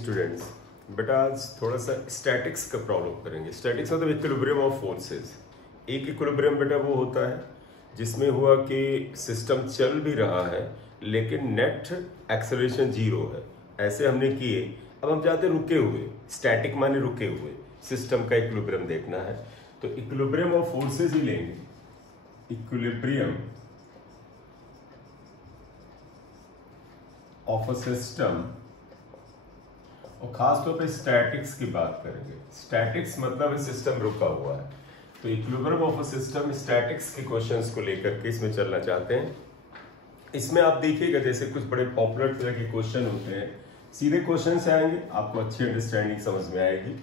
Students. बेटा आज थोड़ा सा स्टैटिक्स का प्रॉब्लम करेंगे। स्टैटिक्स मतलब इक्विलिब्रियम ऑफ फोर्सेस। एक इक्विलिब्रियम बेटा वो होता है जिसमें हुआ कि सिस्टम चल भी रहा है लेकिन नेट एक्सेलरेशन जीरो है। ऐसे हमने किए। अब हम चाहते रुके हुए, स्टैटिक माने रुके हुए सिस्टम का इक्विलिब्रियम देखना है, तो इक्विलिब्रियम ऑफ फोर्सेस ही लेंगे। इक्विलिब्रियम ऑफ अ सिस्टम, और खासतौर पे स्टैटिक्स की बात करेंगे। स्टैटिक्स मतलब सिस्टम रुका हुआ है, तो equilibrium of a system statics के क्वेश्चंस को लेकर के इसमें चलना चाहते हैं। इसमें आप देखिएगा जैसे कुछ बड़े पॉपुलर तरह के क्वेश्चन होते हैं, सीधे क्वेश्चन से आएंगे, आपको अच्छी अंडरस्टैंडिंग समझ में आएगी।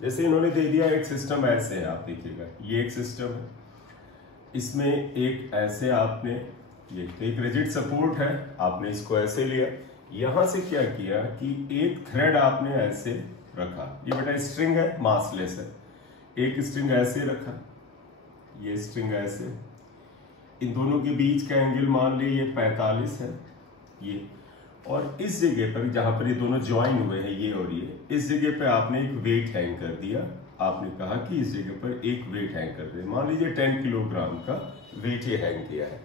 जैसे इन्होंने दे दिया एक सिस्टम ऐसे है, आप देखिएगा ये एक सिस्टम है, इसमें एक ऐसे आपने ये एक रिजिड सपोर्ट है, आपने इसको ऐसे लिया, यहां से क्या किया कि एक थ्रेड आपने ऐसे रखा, ये बेटा स्ट्रिंग है, मासलेस है, एक स्ट्रिंग ऐसे रखा, ये स्ट्रिंग ऐसे, इन दोनों के बीच का एंगल मान ली ये 45 है ये, और इस जगह पर जहां पर ये दोनों ज्वाइन हुए हैं ये और ये, इस जगह पे आपने एक वेट हैंग कर दिया। आपने कहा कि इस जगह पर एक वेट हैंग कर दे, मान लीजिए 10 किलोग्राम का वेट ये हैंग किया है।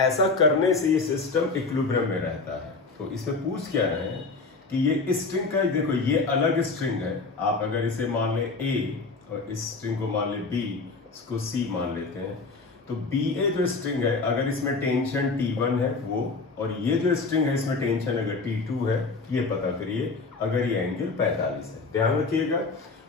ऐसा करने से ये सिस्टम इक्विलिब्रियम में रहता है। तो इसमें पूछ क्या रहे हैं कि ये स्ट्रिंग का, देखो ये अलग स्ट्रिंग है, आप अगर इसे मान ले A और इस स्ट्रिंग को मान ले B, इसको C मान लेते हैं, तो BA जो स्ट्रिंग है अगर इसमें टेंशन T1 है वो, और ये जो स्ट्रिंग है इसमें टेंशन अगर T2 है, ये पता करिए अगर ये एंगल 45 है। ध्यान रखिएगा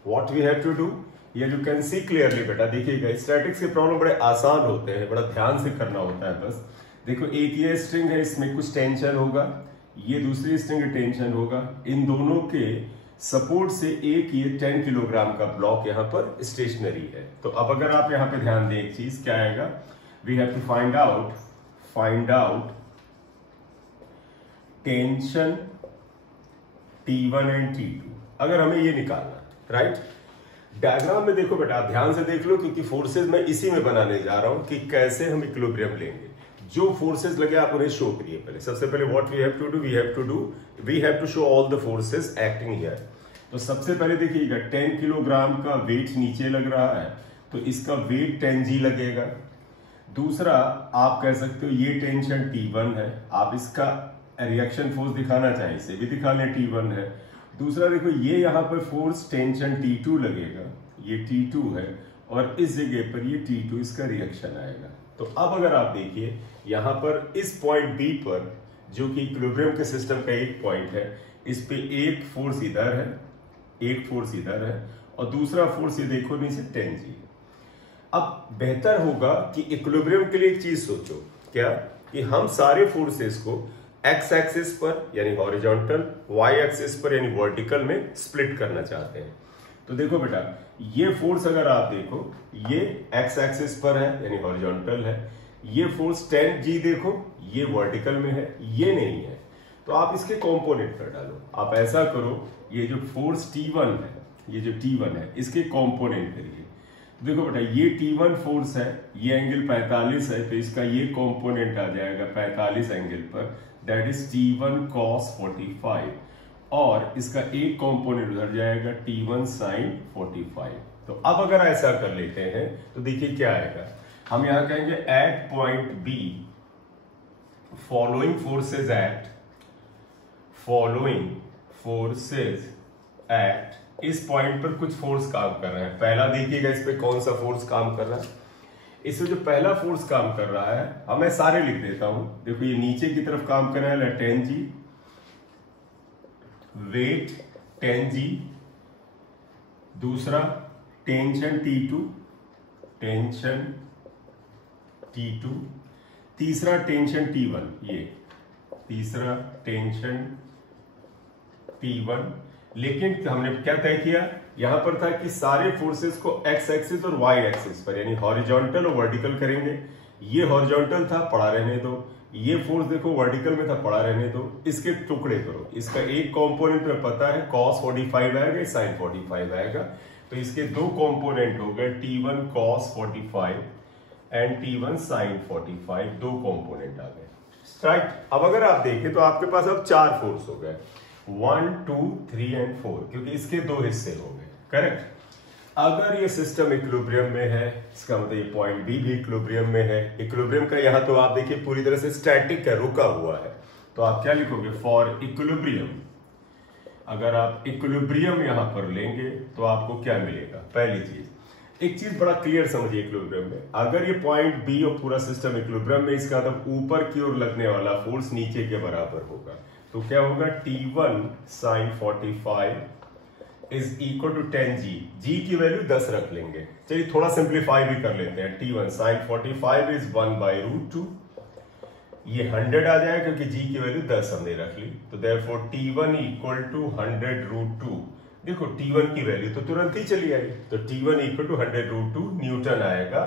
what we have to do, ये यू कैन सी क्लियरली। बेटा देखिएगा स्टैटिक्स के प्रॉब्लम बड़े आसान होते हैं, बड़ा ध्यान से करना होता है बस। देखो एक ये स्ट्रिंग है, इसमें कुछ टेंशन होगा, ये दूसरी स्ट्रिंग टेंशन होगा, इन दोनों के सपोर्ट से एक ये 10 किलोग्राम का ब्लॉक यहाँ पर स्टेशनरी है। तो अब अगर आप यहाँ पे ध्यान दें एक चीज क्या आएगा, we have to find out tension T1 and T2, अगर हमें ये निकालना, राइट। डायग्राम में देखो बेटा ध्यान से देख लो, क्योंकि फोर्सेस मैं इसी में बनाने जा रहा हूं कि कैसे हम इक्विलिब्रियम लेंगे। जो फोर्सेस लगे आप उन्हें शो करिए। पहले सबसे पहले what we have to show all the forces acting here. तो सबसे पहले देखिएगा 10 किलोग्राम का वेट नीचे लग रहा है, तो इसका वेट 10G लगेगा। दूसरा आप कह सकते हो ये टेंशन T1 है, आप इसका रिएक्शन फोर्स दिखाना चाहें इसे भी दिखा लें, T1 है। दूसरा देखो ये यहाँ पर फोर्स टेंशन T2 लगेगा, ये T2 है, और इस जगह पर ये T2 इसका रिएक्शन आएगा। तो अब अगर आप देखिए यहां पर इस पॉइंट B पर, जो कि इक्विलिब्रियम के सिस्टम का एक पॉइंट है, इस पे एक फोर्स इधर है, एक फोर्स इधर है, और दूसरा फोर्स ये देखो नीचे 10G। अब बेहतर होगा कि इक्विलिब्रियम के लिए एक चीज सोचो, क्या कि हम सारे फोर्सेस को एक्स एक्सिस पर यानी हॉरिजॉन्टल, वाई एक्सिस पर यानी वर्टिकल में स्प्लिट करना चाहते हैं। तो देखो बेटा ये फोर्स अगर आप देखो, ये एक्स एक्सिस पर है यानी हॉरिजॉन्टल है, ये फोर्स 10G देखो ये वर्टिकल में है, ये नहीं है, तो आप इसके कंपोनेंट कर डालो। आप ऐसा करो, ये जो फोर्स T1 है, ये जो T1 है इसके कंपोनेंट करिए। देखो बेटा ये T1 फोर्स है, ये एंगल 45 है, तो इसका ये कंपोनेंट आ जाएगा 45 एंगल पर, दैट इज T1 cos 45, और इसका एक कंपोनेंट उधर जाएगा T1 sin 45। तो अब अगर ऐसा कर लेते हैं तो देखिए क्या आएगा, हम यहां कहेंगे at point B following forces at, इस पॉइंट पर कुछ फोर्स काम कर रहे हैं। पहला देखिएगा इस पे कौन सा फोर्स काम कर रहा है, इसमें जो पहला फोर्स काम कर रहा है, अब मैं सारे लिख देता हूं। देखो ये नीचे की तरफ काम कर रहा है 10G, वेट 10G, दूसरा टेंशन T2, तीसरा टेंशन T1, ये तीसरा टेंशन T1। लेकिन हमने क्या तय किया, यहां पर था कि सारे फोर्सेस को एक्स एक्सिस और वाई एक्सिस पर यानी हॉरिजॉन्टल और वर्टिकल करेंगे। ये हॉरिजॉन्टल था, पड़ा रहने दो, ये फोर्स देखो वर्टिकल में था, पड़ा रहने दो, इसके टुकड़े करो। इसका एक कंपोनेंट में पता है cos 45 आएगा, sin 45 आएगा, तो इसके दो कंपोनेंट हो गए T1 cos 45 and T1 sin 45, दो कंपोनेंट आ गए, राइट। अब अगर आप देखें तो आपके पास अब चार फोर्स हो गए। 1 2 3 एंड 4, क्योंकि इसके दो हिस्से हो गए, करेक्ट। अगर ये सिस्टम इक्विलिब्रियम में है, इसका मतलब ये पॉइंट बी भी इक्विलिब्रियम में है। इक्विलिब्रियम का यहां तो आप देखिए पूरी तरह से स्टैटिक है, रुका हुआ है, तो आप क्या लिखोगे, फॉर इक्विलिब्रियम। अगर आप इक्विलिब्रियम यहां पर लेंगे तो आपको क्या मिलेगा, पहली चीज, एक चीज बड़ा क्लियर समझिए इक्विलिब्रियम में, अगर ये पॉइंट बी और पूरा सिस्टम इक्विलिब्रियम में, इसका मतलब ऊपर की ओर लगने वाला फोर्स नीचे के बराबर होगा, तो क्या होगा, T1 sin 45 is equal to 10G। G की वैल्यू 10 रख लेंगे, चलिए थोड़ा सिंप्लीफाई भी कर लेते हैं। T1 sin 45 इज 1/√2, ये 100 आ जाएगा क्योंकि G की वैल्यू 10 हमने रख ली, तो देयरफॉर T1 इक्वल टू 100√2। देखो T1 की वैल्यू तो तुरंत ही चली आई, तो T1 इक्वल टू 100√2 न्यूटन आएगा,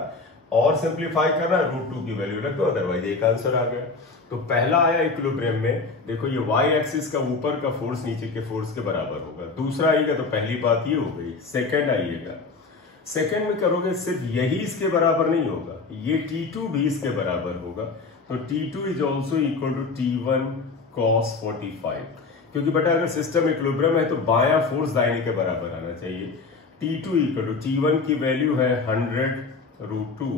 और सिंप्लीफाई करना, √2 की वैल्यू रख दो, अदरवाइज एक आंसर आ गया। तो पहला आया इक्विलिब्रियम में, देखो ये y एक्सिस का ऊपर का फोर्स नीचे के फोर्स के बराबर होगा। दूसरा आएगा, तो पहली बात ये हो गई। सेकंड आइएगा, सेकंड में करोगे सिर्फ यही इसके बराबर नहीं होगा, ये T2 भी इसके बराबर होगा, तो T2 is also equal to T1 cos 45, क्योंकि बेटा अगर सिस्टम इक्विलिब्रियम है तो बायां फोर्स दाहिने के बराबर आना चाहिए। T2 इक्वल टू T1 की वैल्यू है 100√2,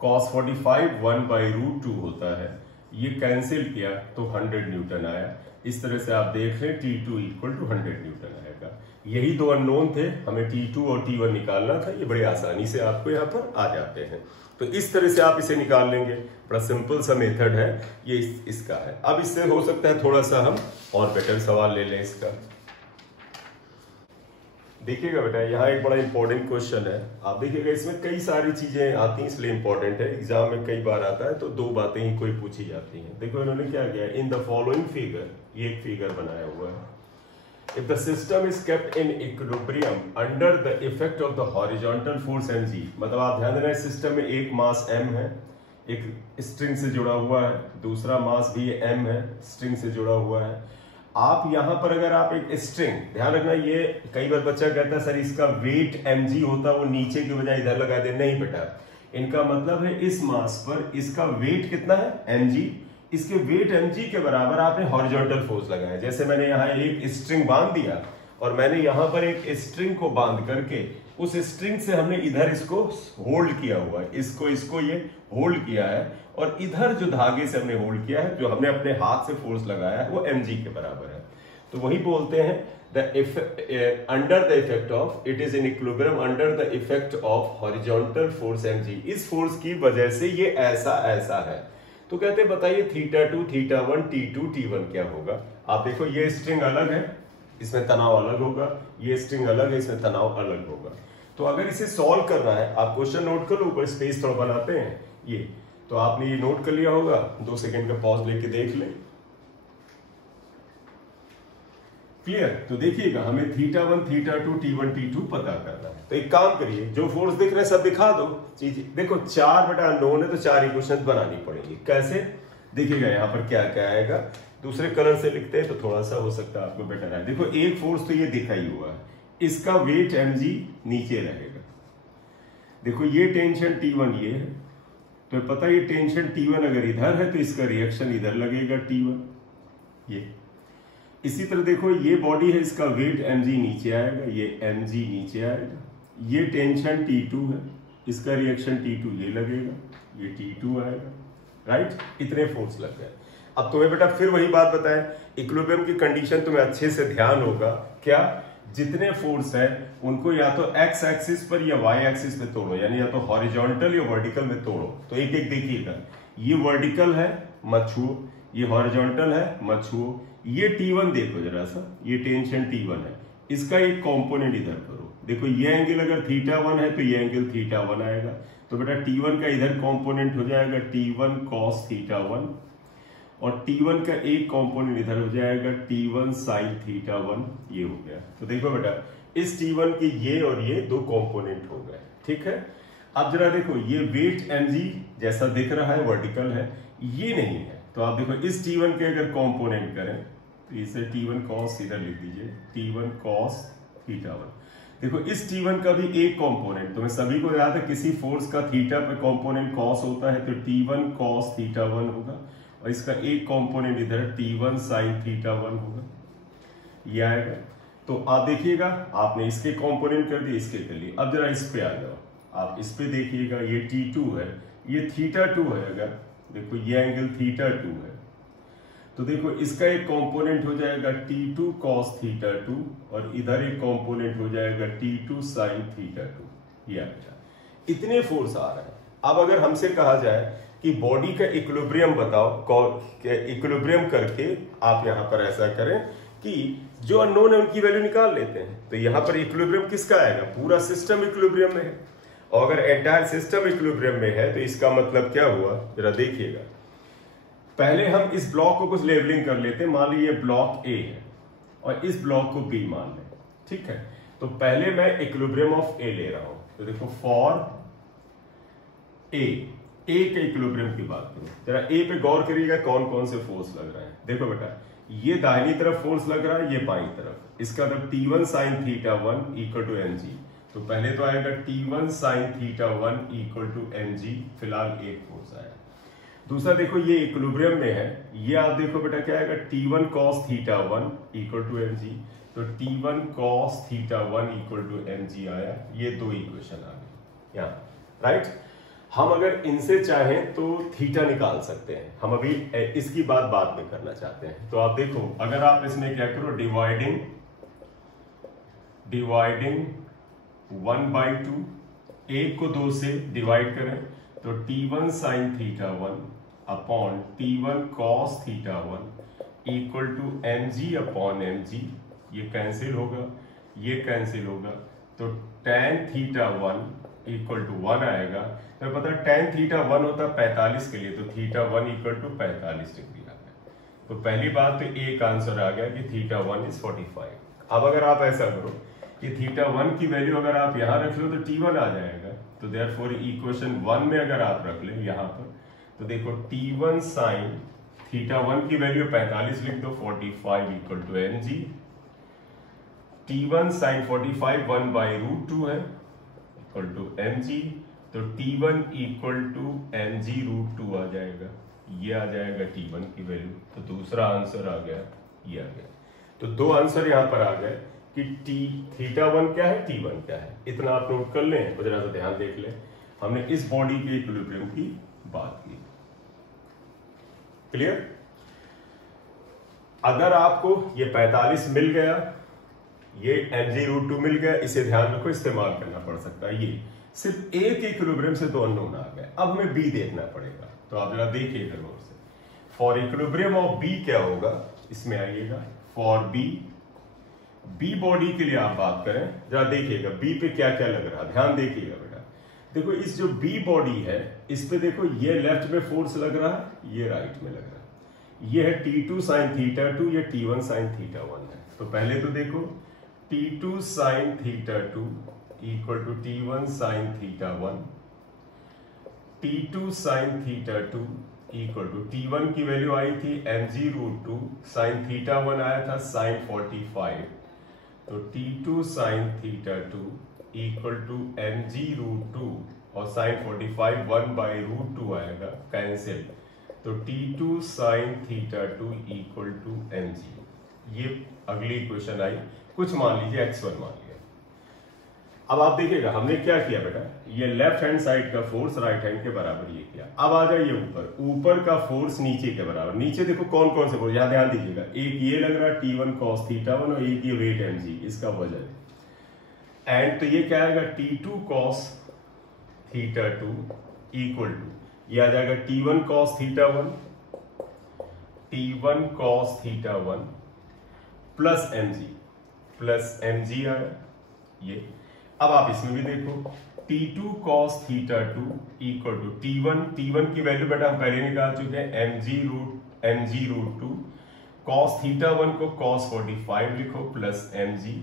cos 45 1/√2 होता है, ये कैंसिल किया तो 100 न्यूटन आया। इस तरह से आप देख रहे हैं T2 इक्वल टू 100 न्यूटन आएगा। यही दो अननोन थे, हमें T2 और T1 निकालना था, ये बड़े आसानी से आपको यहाँ पर आ जाते हैं। तो इस तरह से आप इसे निकाल लेंगे, बड़ा सिंपल सा मेथड है ये, इसका है। अब इससे हो सकता है थोड़ा सा हम और बेटर सवाल ले लें इसका। देखिएगा बेटा, यहाँ एक बड़ा इंपॉर्टेंट क्वेश्चन है, आप देखिएगा इसमें कई सारी चीजें आती हैं इसलिए इंपॉर्टेंट है, एग्जाम में कई बार आता है, तो दो बातें ही कोई पूछी जाती हैं। देखो इन्होंने क्या किया, इन द फॉलोइंग फिगर, ये एक फिगर बनाया हुआ है, if the system is kept in equilibrium under the effect of the horizontal force mg, मतलब आप ध्यान देना, सिस्टम में एक मास m है, एक स्ट्रिंग से जुड़ा हुआ है, दूसरा मास भी m है, स्ट्रिंग से जुड़ा हुआ है। आप यहां पर अगर आप एक स्ट्रिंग, ध्यान रखना, ये कई बार बच्चा कहता है सर इसका वेट mg होता है, वो नीचे की बजाय इधर लगा दे, नहीं बेटा, इनका मतलब है इस मास पर इसका वेट कितना है, mg, इसके वेट mg के बराबर आपने हॉरिजॉन्टल फोर्स लगाया। जैसे मैंने यहाँ एक स्ट्रिंग बांध दिया और मैंने यहाँ पर एक स्ट्रिंग को बांध करके उस स्ट्रिंग से हमने इधर इसको होल्ड किया हुआ है, इसको ये होल्ड किया है, और इधर जो धागे से हमने होल्ड किया है, जो हमने अपने हाथ से फोर्स लगाया है, वो mg के बराबर है। तो वही बोलते हैं under the effect of, it is in equilibrium under the effect of horizontal force mg, इस फोर्स की वजह से ये ऐसा है। तो कहते हैं बताइए θ2 θ1 T2 T1 क्या होगा। आप देखो ये स्ट्रिंग अलग है, इसमें तनाव अलग होगा, ये स्ट्रिंग अलग है, इसमें तनाव अलग होगा। तो अगर इसे सॉल्व करना है, आप क्वेश्चन नोट कर लो, ऊपर स्पेस थोड़ा बनाते हैं ये, तो आपने ये नोट कर लिया होगा, 2 सेकंड का पॉज लेके देख लें, क्लियर। तो देखिएगा हमें θ1 θ2 T1 T2 पता करना है। तो एक काम करिए, जो फोर्स दिख रहे हैं सब दिखा दो चीज। देखो 4 बेटा अननोन है, तो 4 इक्वेशन बनानी पड़ेगी। कैसे, देखिएगा यहाँ पर क्या क्या आएगा, दूसरे कलर से लिखते हैं तो थोड़ा सा हो सकता है आपको बेटर आए। देखो एक फोर्स तो ये दिखा ही हुआ है, इसका वेट mg नीचे रहेगा। देखो ये टेंशन T1 ये है, तो पता है ये टेंशन T1 अगर इधर है तो इसका रिएक्शन इधर लगेगा T1 ये। इसी तरह देखो ये बॉडी है, इसका वेट mg नीचे आएगा, ये mg नीचे आएगा, ये टेंशन T2 है, इसका रिएक्शन T2 ये लगेगा, ये T2 आएगा, राइट। इतने फोर्स लग गए। अब तुम्हें बेटा फिर वही बात बताएं, इक्विलिब्रियम की कंडीशन तुम्हें अच्छे से ध्यान होगा, क्या, जितने फोर्स है उनको या तो x एक्सिस पर या y एक्सिस पे तोड़ो, यानी या तो हॉरिजॉन्टल या वर्टिकल में तोड़ो। तो एक एक देखिएगा, ये वर्टिकल है मत छुओ, ये हॉरिजॉन्टल है मत छुओ, ये T1 देखो जरा सा, ये टेंशन T1 है, इसका एक कंपोनेंट इधर करो। देखो ये एंगल अगर θ1 है तो ये एंगल θ1 आएगा, तो बेटा T1 का इधर कंपोनेंट हो जाएगा T1 cos θ1, और T1 का एक कंपोनेंट इधर हो जाएगा T1 sin θ1, ये हो गया। तो देखो बेटा इस T1 के ये और ये दो कंपोनेंट हो गए, ठीक है। अब जरा देखो ये वेट mg जैसा दिख रहा है, वर्टिकल है, ये नहीं है, तो आप देखो इस T1 के अगर कंपोनेंट करें तो इसे T1 cos इधर लिख दीजिए, T1 cos θ1। देखो इस T1 का भी एक कंपोनेंट, तुम्हें सभी को याद है किसी फोर्स का थीटा पे कंपोनेंट cos होता है, तो T1 cos θ1 होगा, और इसका एक कंपोनेंट इधर T1 sin θ1 होगा। ये आएगा। तो आप देखिएगा आपने इसके कंपोनेंट कर दिए, इसके कर लिए। अब जरा इस पे आ जाओ, आप इस पे देखिएगा, ये T2 है, ये θ2 है। अगर देखो ये एंगल θ2 है, तो देखो इसका एक कंपोनेंट हो जाएगा T2 cos θ2 और इधर एक कंपोनेंट हो जाएगा T2 sin θ2। ये आएगा। इतने फोर्स आ रहे हैं। अब अगर हमसे कहा जाए कि बॉडी का इक्विलिब्रियम बताओ, इक्विलिब्रियम करके आप यहां पर ऐसा करें कि जो अननोन है उनकी वैल्यू निकाल लेते हैं। तो यहां पर इक्विलिब्रियम किसका आएगा? पूरा सिस्टम इक्विलिब्रियम में है। और अगर एंटायर सिस्टम इक्विलिब्रियम में है तो इसका मतलब क्या हुआ, जरा देखिएगा। पहले हम इस ब्लॉक को कुछ लेबलिंग कर लेते हैं। मान लीजिए ब्लॉक ए है और इस ब्लॉक को बी मान लें, ठीक है। तो पहले मैं इक्विलिब्रियम ऑफ ए ले रहा हूं। तो देखो फॉर ए के इक्विलिब्रियम की बात करूं, जरा ए पे गौर करिएगा कौन कौन से फोर्स लग रहे हैं। देखो बेटा, ये दाहिनी तरफ फोर्स लग रहा है, ये बाईं तरफ। इसका मतलब T1 sin θ1 equal to mg। तो पहले तो आएगा T1 sin θ1 equal to mg, फिलहाल एक फोर्स आया। दूसरा देखो ये इक्विलिब्रियम में है, ये आप देखो बेटा क्या आएगा, T1 cos θ1 equal to mg। तो T1 cos θ1 equal to mg आया। ये दो इक्वेशन आ गई यहाँ, राइट। हम अगर इनसे चाहें तो थीटा निकाल सकते हैं। हम अभी इसकी बात बाद में करना चाहते हैं। तो आप देखो, अगर आप इसमें क्या करो, डिवाइडिंग 1/2, 1 को 2 से डिवाइड करें तो T1 sin θ1 upon T1 cos θ1 equal to mg upon mg। ये कैंसिल होगा, ये कैंसिल होगा। तो tan θ1 इक्वल टू 1 आएगा। तो पता है tan θ1 होता है 45 के लिए, तो θ1 इक्वल टू 45 डिग्री आ गया। तो पहली बात तो एक आंसर आ गया कि θ1 इज 45। अब अगर आप ऐसा करो कि θ1 की वैल्यू अगर आप यहां रख लो तो T1 आ जाएगा। तो देयरफॉर इक्वेशन 1 में अगर आप रख ले यहां पर, तो देखो T1 sin θ1 की वैल्यू 45 लिख दो, 45 equal to mg। T1 sin 45 1/√2 है इक्वल टू mg। तो T1 इक्वल टू mg√2 आ जाएगा। ये आ जाएगा T1 की वैल्यू। तो दूसरा आंसर आ गया, ये आ गया। तो दो आंसर यहां पर आ गए कि θ1 क्या है, T1 क्या है। इतना आप नोट कर लें और जरा सा ध्यान देख लें। हमने इस बॉडी के इक्विलिब्रियम की बात की। क्लियर? अगर आपको ये 45 मिल गया, ये mg√2 मिल गया, इसे ध्यान रखो, इस्तेमाल करना पड़ सकता है। ये सिर्फ ए के इक्विलिब्रियम से दो अननोन आ गए। अब हमें बी देखना पड़ेगा। तो आप जरा देखिएगा गौर से। फॉर इक्विलिब्रियम ऑफ बी क्या होगा, इसमें आइएगा। फॉर बी बॉडी के लिए आप बात करें, जरा देखिएगा बी पे क्या क्या लग रहा है, ध्यान देखिएगा बेटा। देखो इस जो बी बॉडी है, इस पे देखो ये लेफ्ट में फोर्स लग रहा है, ये राइट में लग रहा है। ये है T2 sin θ2, ये T1 sin θ1 है। तो पहले तो देखो T2 sin θ2 equal to T1 sin θ1, T2 sin θ2 equal to T1 की वैल्यू आई थी mg√2, sin θ1 आया था sin 45। तो T2 sin θ2 equal to mg√2 और sin 45 1/√2 आएगा, कैंसिल। तो T2 sin θ2 equal to mg। ये अगली इक्वेशन आई। कुछ मान लीजिए x1 मान लिया। अब आप देखिएगा हमने क्या किया बेटा, ये लेफ्ट हैंड साइड का फोर्स राइट हैंड के बराबर ये किया। अब आ जाइए ऊपर, ऊपर का फोर्स नीचे के बराबर। नीचे देखो कौन कौन से फोर्स, यहां ध्यान दीजिएगा। एक ये लग रहा है T1 cos θ1 और एक ये वेट mg, इसका वजन। एंड तो ये क्या आएगा, T2 cos θ2 इक्वल टू, ये आ जाएगा T1 cos θ1, T1 cos θ1 plus mg आया ये। अब आप इसमें भी देखो T2 cos θ2 equal to T1 की वैल्यू बेटा हम पहले निकाल चुके हैं, mg√2। cos θ1 को cos 45 लिखो प्लस mg।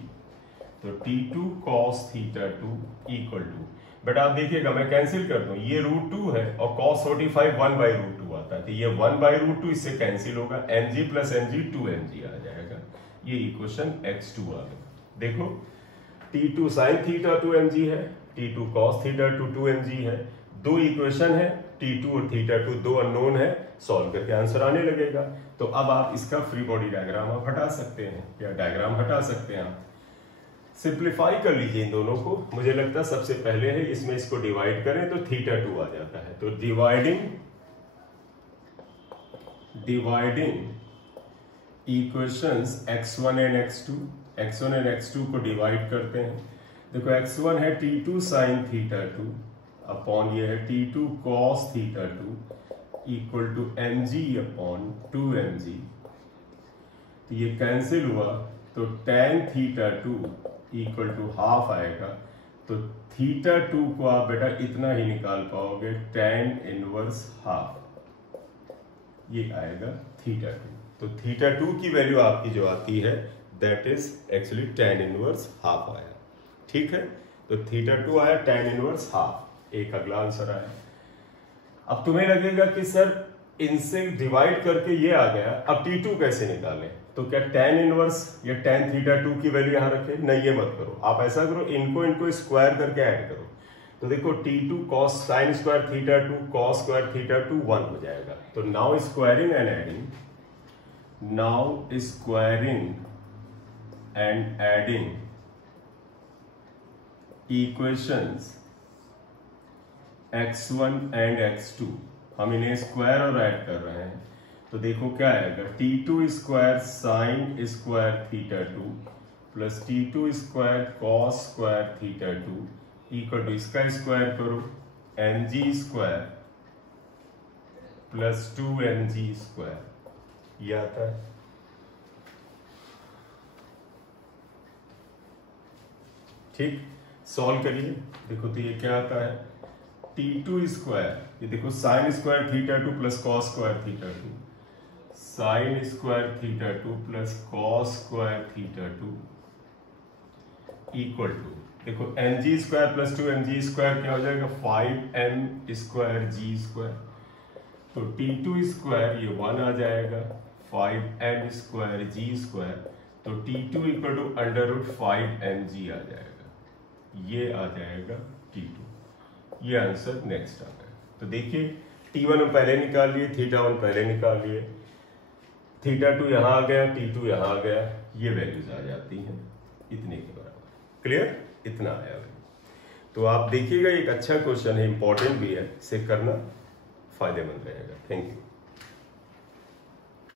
तो T2 cos θ2 इक्वल टू, बेटा आप देखिएगा मैं कैंसिल कर दूं, ये √2 है और cos 45 1/√2 आता है। तो ये 1/√2 इससे कैंसिल होगा, mg प्लस mg 2mg आ जाएगा। ये इक्वेशन x2 आ गया। देखो T2 sin θ2 mg है, T2 cos θ2 2mg है। दो इक्वेशन है, T2 और θ2 दो अननोन है, सॉल्व करके आंसर आने लगेगा। तो अब आप इसका फ्री बॉडी डायग्राम आप हटा सकते हैं या डायग्राम हटा सकते हैं। आप सिंप्लीफाई कर लीजिए इन दोनों को। मुझे लगता है सबसे पहले है इसमें इसको डिवाइड करें तो θ2 आ जाता है। तो dividing equations x1 and x2 को डिवाइड करते हैं। देखो x1 है T2 sin θ2 अपॉन ये है T2 cos θ2 equal to mg upon 2mg। तो ये कैंसिल हुआ तो tan θ2 इक्वल टू हाफ आएगा। तो θ2 को आप बेटा इतना ही निकाल पाओगे, tan इनवर्स हाफ, ये आएगा θ2। तो θ2 की वैल्यू आपकी जो आती है that is actually tan inverse half आया। ठीक है, तो θ2 आया, tan इनवर्स हाफ। एक अगला आंसर आया। अब तुम्हें लगेगा कि सर इनसे डिवाइड करके ये आ गया, अब T2 कैसे निकालें? तो क्या tan इनवर्स या tan θ2 की वैल्यू यहां रखें? नहीं, ये मत करो। आप ऐसा करो, इनको स्क्वायर करके ऐड करो। तो देखो T2 cos sin square θ2 cos square θ2 1 हो जाएगा। तो now squaring and adding equations x1 and x2, हम इन्हें स्क्वायर और ऐड कर रहे हैं। तो देखो क्या आएगा, T2 square sine square θ2 plus T2 square cos square θ2 equal to इसका स्क्वायर करो mg square plus 2mg square, ये आता है। ठीक, सॉल्व करिए। देखो तो ये क्या आता है, T2 स्क्वायर, ये देखो sine square θ2 plus cos square θ2, sine square θ2 plus cos square θ2 equal to, देखो mg square plus 2mg square क्या हो जाएगा, 5m स्क्वायर g स्क्वायर। तो T2 स्क्वायर ये 1 आ जाएगा, 5m स्क्वायर g स्क्वायर। तो T2 equal to under root 5mg आ जाएगा, ये आ जाएगा T2। ये आंसर नेक्स्ट आ गया। तो देखिए T1 हम पहले निकाल लिए, θ1 पहले निकाल लिए, θ2 यहां आ गया, T2 यहां आ गया, ये वैल्यूज आ जाती हैं इतने के बराबर। क्लियर, इतना आया भाई। तो आप देखिएगा एक अच्छा क्वेश्चन है, इंपॉर्टेंट भी है, इसे करना फायदेमंद रहेगा। Thank you.